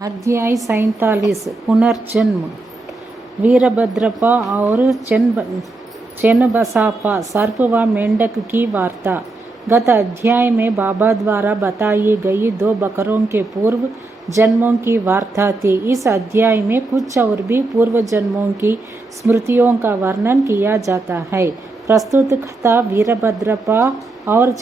अध्याय 47 पुनर्जन्म। वीरभद्रप्पा और चेन्नबसप्पा सर्प व मेंढक की वार्ता। गत अध्याय में बाबा द्वारा बताई गई 2 बकरों के पूर्व जन्मों की वार्ता थी। इस अध्याय में कुछ और भी पूर्व जन्मों की स्मृतियों का वर्णन किया जाता है। प्रस्तुत कथा वीरभद्रप्पा और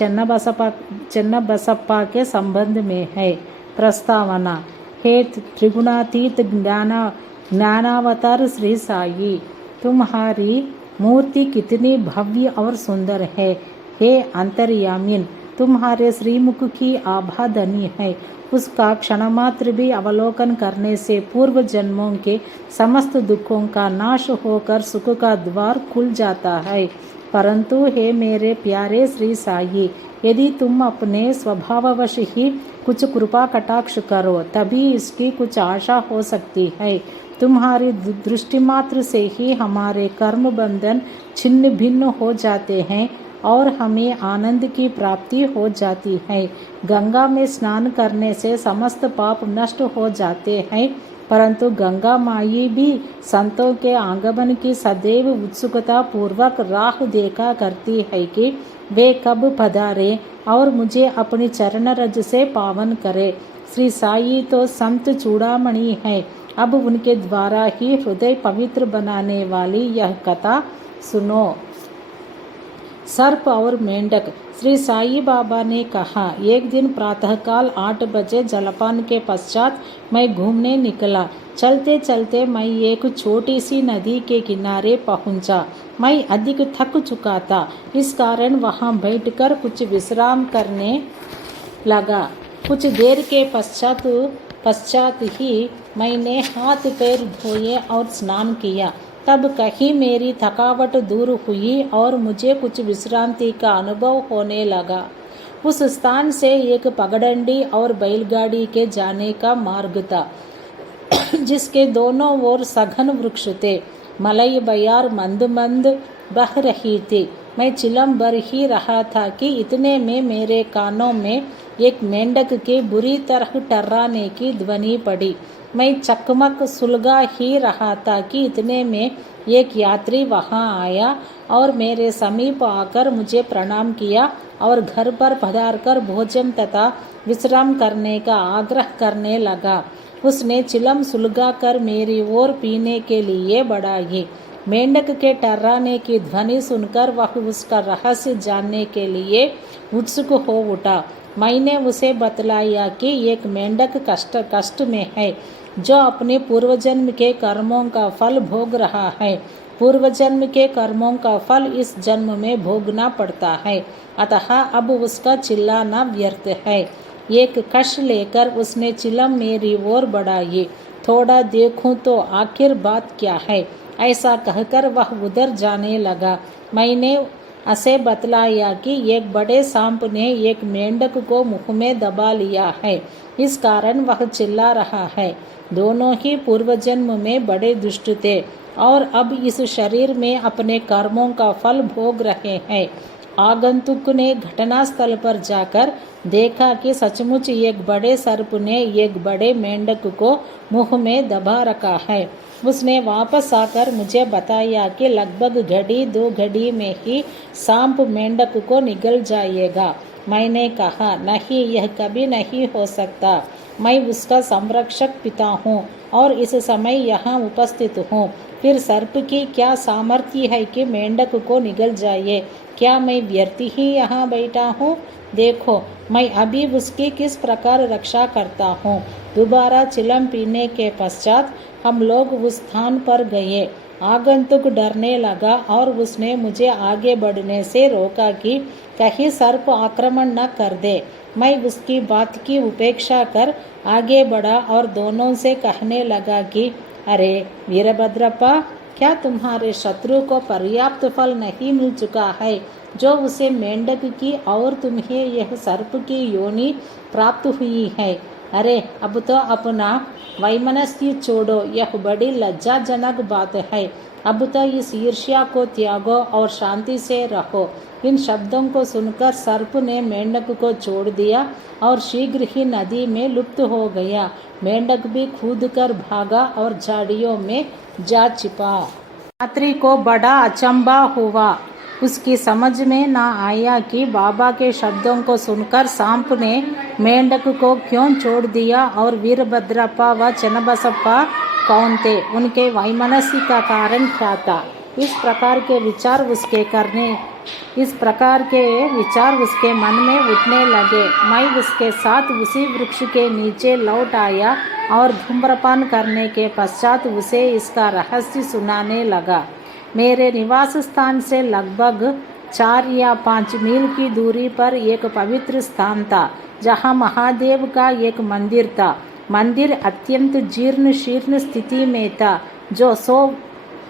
चेन्नबसप्पा के संबंध में है। प्रस्तावना। हे त्रिगुणातीत ज्ञानावतार श्री साई, तुम्हारी मूर्ति कितनी भव्य और सुंदर है। हे अंतर्यामिन, तुम्हारे श्रीमुख की आभा धनी है। उसका क्षणमात्र भी अवलोकन करने से पूर्व जन्मों के समस्त दुखों का नाश होकर सुख का द्वार खुल जाता है। परंतु हे मेरे प्यारे श्री साई, यदि तुम अपने स्वभाववश ही कुछ कृपा कटाक्ष करो तभी इसकी कुछ आशा हो सकती है। तुम्हारी दृष्टि मात्र से ही हमारे कर्म बंधन छिन्न भिन्न हो जाते हैं और हमें आनंद की प्राप्ति हो जाती है। गंगा में स्नान करने से समस्त पाप नष्ट हो जाते हैं, परंतु गंगा माई भी संतों के आगमन की सदैव उत्सुकता पूर्वक राह देखा करती है कि वे कब पधारे और मुझे अपनी चरण रज से पावन करे। श्री साई तो संत चूड़ामणि है। अब उनके द्वारा ही हृदय पवित्र बनाने वाली यह कथा सुनो। सर्प और मेंढक। श्री साई बाबा ने कहा, एक दिन प्रातःकाल 8 बजे जलपान के पश्चात मैं घूमने निकला। चलते चलते मैं एक छोटी सी नदी के किनारे पहुंचा। मैं अधिक थक चुका था, इस कारण वहां बैठकर कुछ विश्राम करने लगा। कुछ देर के पश्चात ही मैंने हाथ पैर धोए और स्नान किया। तब कहीं मेरी थकावट दूर हुई और मुझे कुछ विश्रांति का अनुभव होने लगा। उस स्थान से एक पगडंडी और बैलगाड़ी के जाने का मार्ग था, जिसके दोनों ओर सघन वृक्ष थे। मलई बयार मंद मंद बह रही थी। मैं चिलम भर ही रहा था कि इतने में मेरे कानों में एक मेंढक के बुरी तरह टर्राने की ध्वनि पड़ी। मैं चकमक सुलगा ही रहा था कि इतने में एक यात्री वहां आया और मेरे समीप आकर मुझे प्रणाम किया और घर पर पधारकर भोजन तथा विश्राम करने का आग्रह करने लगा। उसने चिलम सुलगा कर मेरी ओर पीने के लिए बढ़ाई। मेंढक के टर्राने की ध्वनि सुनकर वह उसका रहस्य जानने के लिए उत्सुक हो उठा। मैंने उसे बतलाया कि एक मेंढक कष्ट में है, जो अपने पूर्वजन्म के कर्मों का फल भोग रहा है। पूर्वजन्म के कर्मों का फल इस जन्म में भोगना पड़ता है, अतः अब उसका चिल्लाना व्यर्थ है। एक कश लेकर उसने चिलम मेरी ओर बढ़ाई। थोड़ा देखूं तो आखिर बात क्या है, ऐसा कहकर वह उधर जाने लगा। मैंने उसे बतलाया कि एक बड़े सांप ने एक मेंढक को मुख में दबा लिया है, इस कारण वह चिल्ला रहा है। दोनों ही पूर्वजन्म में बड़े दुष्ट थे और अब इस शरीर में अपने कर्मों का फल भोग रहे हैं। आगंतुक ने घटनास्थल पर जाकर देखा कि सचमुच एक बड़े सर्प ने एक बड़े मेंढक को मुंह में दबा रखा है। उसने वापस आकर मुझे बताया कि लगभग घड़ी 2 घड़ी में ही सांप मेंढक को निगल जाएगा। मैंने कहा, नहीं, यह कभी नहीं हो सकता। मैं उसका संरक्षक पिता हूँ और इस समय यहाँ उपस्थित हूँ। फिर सर्प की क्या सामर्थ्य है कि मेंढक को निगल जाए? क्या मैं व्यर्थ ही यहाँ बैठा हूँ? देखो, मैं अभी उसकी किस प्रकार रक्षा करता हूँ। दोबारा चिलम पीने के पश्चात हम लोग उस स्थान पर गए। आगंतुक डरने लगा और उसने मुझे आगे बढ़ने से रोका कि कहीं सर्प आक्रमण न कर दे। मैं उसकी बात की उपेक्षा कर आगे बढ़ा और दोनों से कहने लगा कि अरे वीरभद्रप्पा, क्या तुम्हारे शत्रु को पर्याप्त फल नहीं मिल चुका है, जो उसे मेंढक की और तुम्हें यह सर्प की योनि प्राप्त हुई है? अरे अब तो अपना वैमनस्य छोड़ो, यह बड़ी लज्जाजनक बात है। अब तो इस ईर्ष्या को त्यागो और शांति से रहो। इन शब्दों को सुनकर सर्प ने मेंढक को छोड़ दिया और शीघ्र ही नदी में लुप्त हो गया। मेंढक भी कूदकर भागा और झाड़ियों में जा छिपा। यात्री को बड़ा अचंभा हुआ। उसकी समझ में न आया कि बाबा के शब्दों को सुनकर सांप ने मेंढक को क्यों छोड़ दिया और वीरभद्रप्पा व चन्नबसप्पा कौन थे, उनके वैमनस्य का कारण क्या था। इस प्रकार के विचार उसके मन में उठने लगे। मैं उसके साथ उसी वृक्ष के नीचे लौट आया और धूम्रपान करने के पश्चात उसे इसका रहस्य सुनाने लगा। मेरे निवास स्थान से लगभग 4 या 5 मील की दूरी पर एक पवित्र स्थान था, जहाँ महादेव का एक मंदिर था। मंदिर अत्यंत जीर्ण शीर्ण स्थिति में था,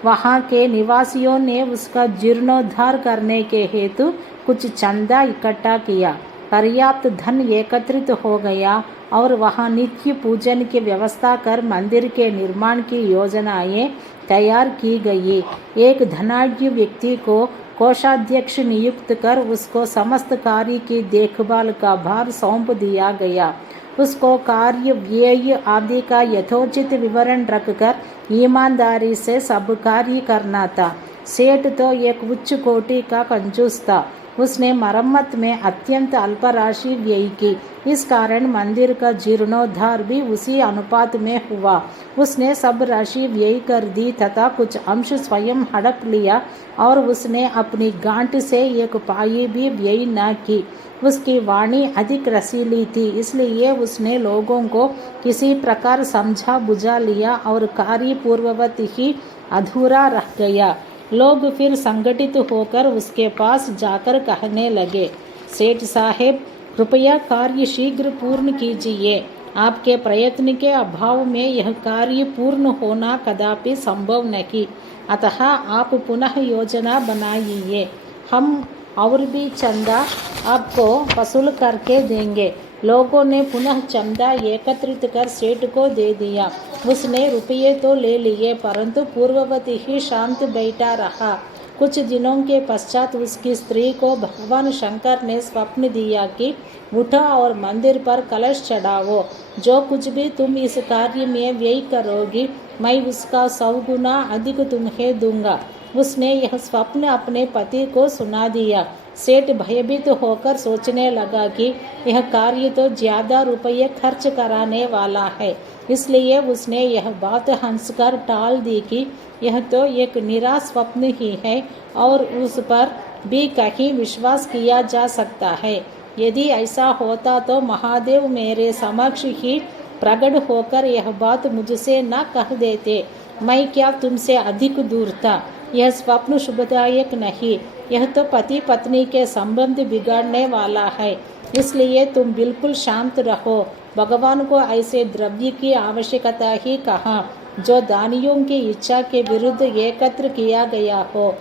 वहाँ के निवासियों ने उसका जीर्णोद्धार करने के हेतु कुछ चंदा इकट्ठा किया। पर्याप्त धन एकत्रित हो गया और वहाँ नित्य पूजन की व्यवस्था कर मंदिर के निर्माण की योजनाएं तैयार की गई। एक धनाढ्य व्यक्ति को कोषाध्यक्ष नियुक्त कर उसको समस्त कार्य की देखभाल का भार सौंप दिया गया। उसको कार्य व्यय आदि का यथोचित विवरण रखकर ईमानदारी से सब कार्य करना था। सेठ तो एक उच्च कोटि का कंजूस था। उसने मरम्मत में अत्यंत अल्प राशि व्यय की। इस कारण मंदिर का जीर्णोद्धार भी उसी अनुपात में हुआ। उसने सब राशि व्यय कर दी तथा कुछ अंश स्वयं हड़प लिया और उसने अपनी गांठ से एक पाई भी व्यय न की। उसकी वाणी अधिक रसीली थी, इसलिए उसने लोगों को किसी प्रकार समझा बुझा लिया और कार्य पूर्ववत ही अधूरा रह गया। लोग फिर संगठित होकर उसके पास जाकर कहने लगे, सेठ साहेब, कृपया कार्य शीघ्र पूर्ण कीजिए। आपके प्रयत्न के अभाव में यह कार्य पूर्ण होना कदापि संभव नहीं, अतः आप पुनः योजना बनाइए। हम और भी चंदा आपको वसूल करके देंगे। लोगों ने पुनः चंदा एकत्रित कर सेठ को दे दिया। उसने रुपये तो ले लिए, परंतु पूर्ववत ही शांत बैठा रहा। कुछ दिनों के पश्चात उसकी स्त्री को भगवान शंकर ने स्वप्न दिया कि उठो और मंदिर पर कलश चढ़ाओ। जो कुछ भी तुम इस कार्य में व्यय करोगी, मैं उसका 100 गुना अधिक तुम्हें दूंगा। उसने यह स्वप्न अपने पति को सुना दिया। सेठ भयभीत होकर सोचने लगा कि यह कार्य तो ज्यादा रुपये खर्च कराने वाला है, इसलिए उसने यह बात हंसकर टाल दी कि यह तो एक निरा स्वप्न ही है और उस पर भी कहीं विश्वास किया जा सकता है। यदि ऐसा होता तो महादेव मेरे समक्ष ही प्रकट होकर यह बात मुझसे न कह देते। मैं क्या तुमसे अधिक दूर था। यह स्वप्न शुभदायक नहीं, यह तो पति पत्नी के संबंध बिगाड़ने वाला है। इसलिए तुम बिल्कुल शांत रहो। भगवान को ऐसे द्रव्य की आवश्यकता ही कहाँ, जो दानियों की इच्छा के विरुद्ध एकत्र किया गया हो।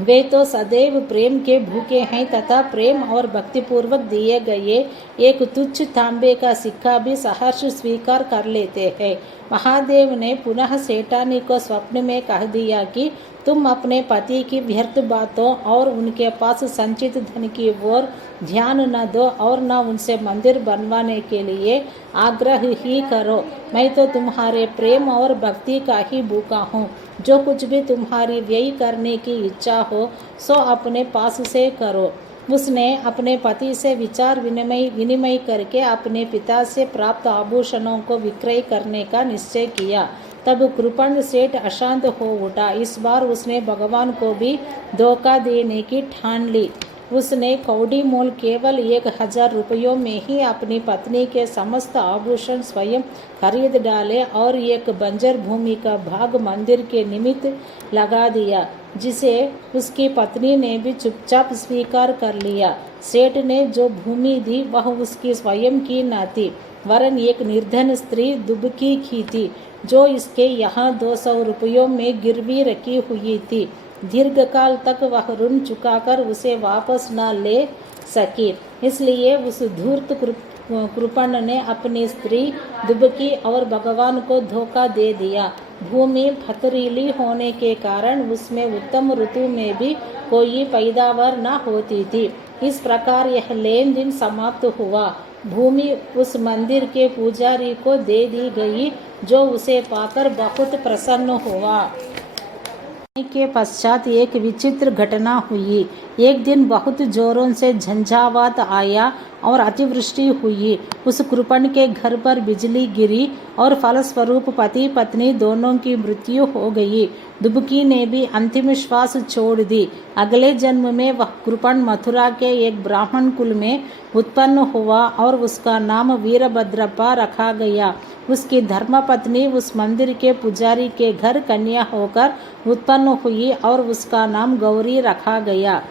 वे तो सदैव प्रेम के भूखे हैं तथा प्रेम और भक्तिपूर्वक दिए गए एक तुच्छ तांबे का सिक्का भी सहर्ष स्वीकार कर लेते हैं। महादेव ने पुनः सेठानी को स्वप्न में कह दिया कि तुम अपने पति की व्यर्थ बातों और उनके पास संचित धन की ओर ध्यान न दो और न उनसे मंदिर बनवाने के लिए आग्रह ही करो। मैं तो तुम्हारे प्रेम और भक्ति का ही भूखा हूँ। जो कुछ भी तुम्हारी व्यय करने की इच्छा हो सो अपने पास से करो। उसने अपने पति से विचार विनिमय करके अपने पिता से प्राप्त आभूषणों को विक्रय करने का निश्चय किया। तब कृपण सेठ अशांत हो उठा। इस बार उसने भगवान को भी धोखा देने की ठान ली। उसने कौड़ी मोल केवल 1000 रुपयों में ही अपनी पत्नी के समस्त आभूषण स्वयं खरीद डाले और एक बंजर भूमि का भाग मंदिर के निमित्त लगा दिया, जिसे उसकी पत्नी ने भी चुपचाप स्वीकार कर लिया। सेठ ने जो भूमि दी वह उसकी स्वयं की न थी, वरन एक निर्धन स्त्री दुबकी की थी, जो इसके यहाँ 200 रुपयों में गिरवी रखी हुई थी। दीर्घकाल तक वह ऋण चुकाकर उसे वापस न ले सकी। इसलिए उस धूर्त कृपण ने अपनी स्त्री दुबकी और भगवान को धोखा दे दिया। भूमि पथरीली होने के कारण उसमें उत्तम ऋतु में भी कोई पैदावार न होती थी। इस प्रकार यह लेन देन समाप्त हुआ। भूमि उस मंदिर के पुजारी को दे दी गई, जो उसे पाकर बहुत प्रसन्न हुआ। के पश्चात एक विचित्र घटना हुई। एक दिन बहुत जोरों से झंझावात आया और अतिवृष्टि हुई। उस कृपण के घर पर बिजली गिरी और फलस्वरूप पति पत्नी दोनों की मृत्यु हो गई। दुबकी ने भी अंतिम श्वास छोड़ दी। अगले जन्म में वह कृपण मथुरा के एक ब्राह्मण कुल में उत्पन्न हुआ और उसका नाम वीरभद्रप्पा रखा गया। उसकी धर्मपत्नी उस मंदिर के पुजारी के घर कन्या होकर उत्पन्न हुई और उसका नाम गौरी रखा गया।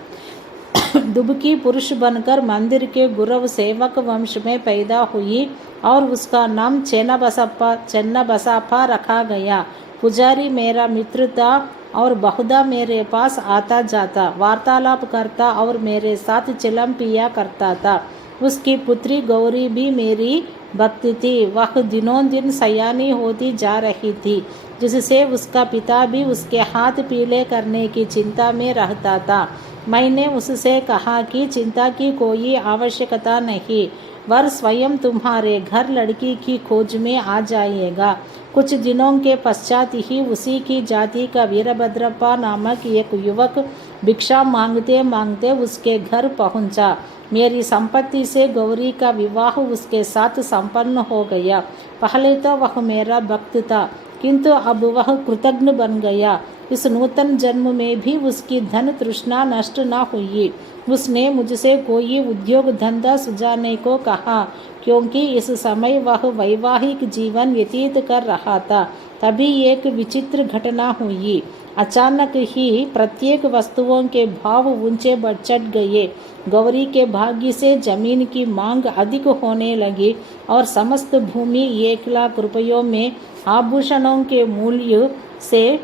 दुबकी पुरुष बनकर मंदिर के गुरव सेवक वंश में पैदा हुई और उसका नाम चेन्नबसप्पा रखा गया। पुजारी मेरा मित्र था और बहुधा मेरे पास आता जाता, वार्तालाप करता और मेरे साथ चिलम पिया करता था। उसकी पुत्री गौरी भी मेरी भक्त थी। वह दिनों दिन सयानी होती जा रही थी, जिससे उसका पिता भी उसके हाथ पीले करने की चिंता में रहता था। मैंने उससे कहा कि चिंता की कोई आवश्यकता नहीं, वर स्वयं तुम्हारे घर लड़की की खोज में आ जाएगा। कुछ दिनों के पश्चात ही उसी की जाति का वीरभद्रप्पा नामक एक युवक भिक्षा मांगते मांगते उसके घर पहुंचा। मेरी संपत्ति से गौरी का विवाह उसके साथ संपन्न हो गया। पहले तो वह मेरा भक्त था, किंतु अब वह कृतघ्न बन गया। इस नूतन जन्म में भी उसकी धन तृष्णा नष्ट न हुई। उसने मुझसे कोई उद्योग धंधा सुझाने को कहा, क्योंकि इस समय वह वैवाहिक जीवन व्यतीत कर रहा था। तभी एक विचित्र घटना हुई। अचानक ही प्रत्येक वस्तुओं के भाव ऊंचे बढ़ चढ़ गए। गौरी के भाग्य से जमीन की मांग अधिक होने लगी और समस्त भूमि 1,00,000 रुपयों में आभूषणों के मूल्य से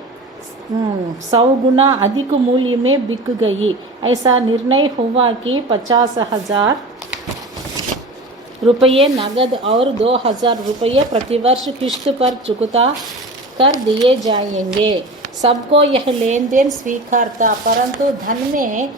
100 गुना अधिक मूल्य में बिक गई। ऐसा निर्णय हुआ कि 50,000 रुपये नगद और 2,000 रुपये प्रतिवर्ष किश्त पर चुकता कर दिए जाएंगे। सबको यह लेन देन स्वीकार था, परंतु धन में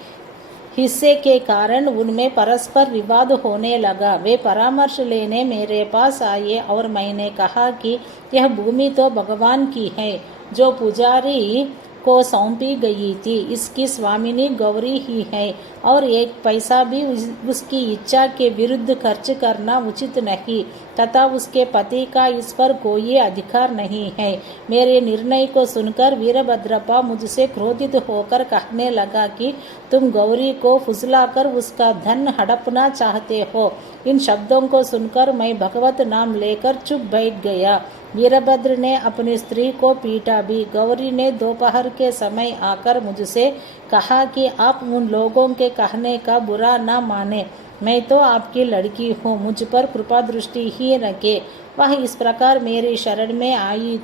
हिस्से के कारण उनमें परस्पर विवाद होने लगा। वे परामर्श लेने मेरे पास आए और मैंने कहा कि यह भूमि तो भगवान की है, जो पुजारी को सौंपी गई थी। इसकी स्वामिनी गौरी ही है और एक पैसा भी उसकी इच्छा के विरुद्ध खर्च करना उचित नहीं, तथा उसके पति का इस पर कोई अधिकार नहीं है। मेरे निर्णय को सुनकर वीरभद्रप्पा मुझसे क्रोधित होकर कहने लगा कि तुम गौरी को फुसलाकर उसका धन हड़पना चाहते हो। इन शब्दों को सुनकर मैं भगवत नाम लेकर चुप बैठ गया। वीरभद्र ने अपनी स्त्री को पीटा भी। गौरी ने दोपहर के समय आकर मुझसे कहा कि आप उन लोगों के कहने का बुरा न माने, मैं तो आपकी लड़की हूँ, मुझ पर कृपा दृष्टि ही रखे। वह इस प्रकार मेरी शरण में आई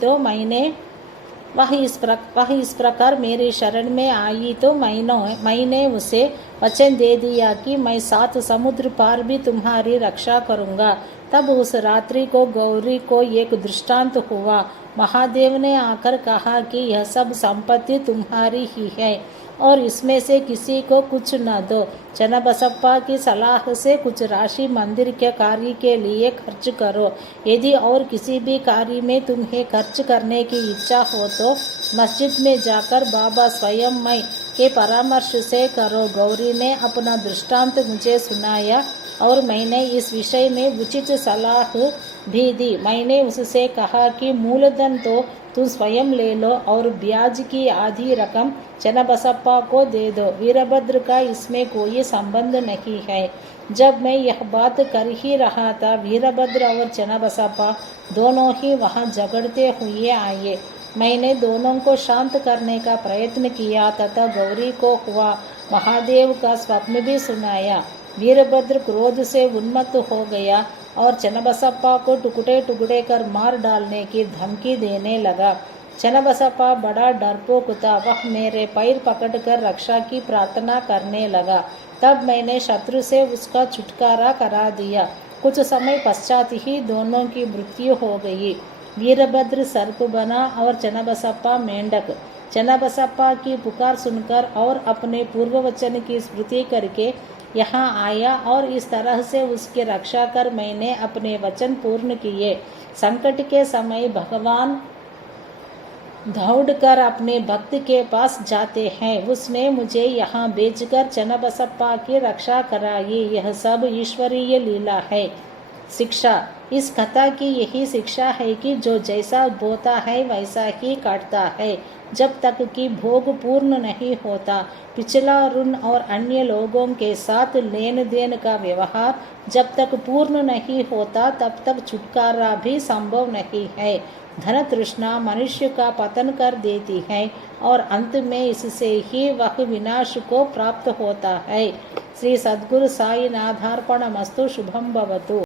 तो मैंने उसे वचन दे दिया कि मैं 7 समुद्र पार भी तुम्हारी रक्षा करूँगा। तब उस रात्रि को गौरी को एक दृष्टांत हुआ। महादेव ने आकर कहा कि यह सब संपत्ति तुम्हारी ही है और इसमें से किसी को कुछ न दो। चन्नबसप्पा की सलाह से कुछ राशि मंदिर के कार्य के लिए खर्च करो। यदि और किसी भी कार्य में तुम्हें खर्च करने की इच्छा हो तो मस्जिद में जाकर बाबा स्वयं मैं के परामर्श से करो। गौरी ने अपना दृष्टांत मुझे सुनाया और मैंने इस विषय में उचित सलाह भी दी। मैंने उससे कहा कि मूलधन तो तुम स्वयं ले लो और ब्याज की आधी रकम चन्नबसप्पा को दे दो। वीरभद्र का इसमें कोई संबंध नहीं है। जब मैं यह बात कर ही रहा था, वीरभद्र और चन्नबसप्पा दोनों ही वहां झगड़ते हुए आए। मैंने दोनों को शांत करने का प्रयत्न किया तथा गौरी को हुआ महादेव का स्वप्न भी सुनाया। वीरभद्र क्रोध से उन्मत्त हो गया और चन्नबसप्पा को टुकड़े टुकड़े कर मार डालने की धमकी देने लगा। चन्नबसप्पा बड़ा डरपोक था। वह मेरे पैर पकड़कर रक्षा की प्रार्थना करने लगा। तब मैंने शत्रु से उसका छुटकारा करा दिया। कुछ समय पश्चात ही दोनों की मृत्यु हो गई। वीरभद्र सर्प बना और चन्नबसप्पा मेंढक। चन्नबसप्पा की पुकार सुनकर और अपने पूर्व वचन की स्मृति करके यहाँ आया और इस तरह से उसकी रक्षा कर मैंने अपने वचन पूर्ण किए। संकट के समय भगवान दौड़कर अपने भक्त के पास जाते हैं। उसने मुझे यहाँ भेजकर चन्नबसप्पा की रक्षा कराई। यह सब ईश्वरीय लीला है। शिक्षा। इस कथा की यही शिक्षा है कि जो जैसा बोता है वैसा ही काटता है। जब तक कि भोग पूर्ण नहीं होता, पिछला ऋण और अन्य लोगों के साथ लेन देन का व्यवहार जब तक पूर्ण नहीं होता तब तक छुटकारा भी संभव नहीं है। धन तृष्णा मनुष्य का पतन कर देती है और अंत में इससे ही वह विनाश को प्राप्त होता है। श्री सद्गुरु साईनाथार्पणमस्तु। शुभम भवतु।